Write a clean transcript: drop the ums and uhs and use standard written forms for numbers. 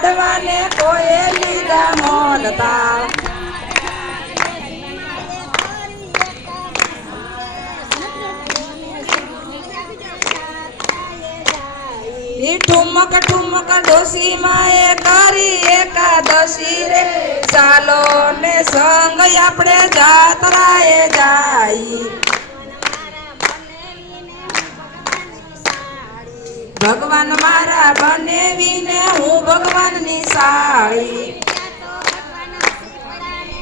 લાડવાને કોઈ લીધા મોલતા ઠુમક ઠુમક ડોસી માએ કરી એકાદશી રે ચાલો ને સંગ આપણે જાત્રાએ જાય ભગવાન મારા બનેવીને હું ભગવાનની સાળી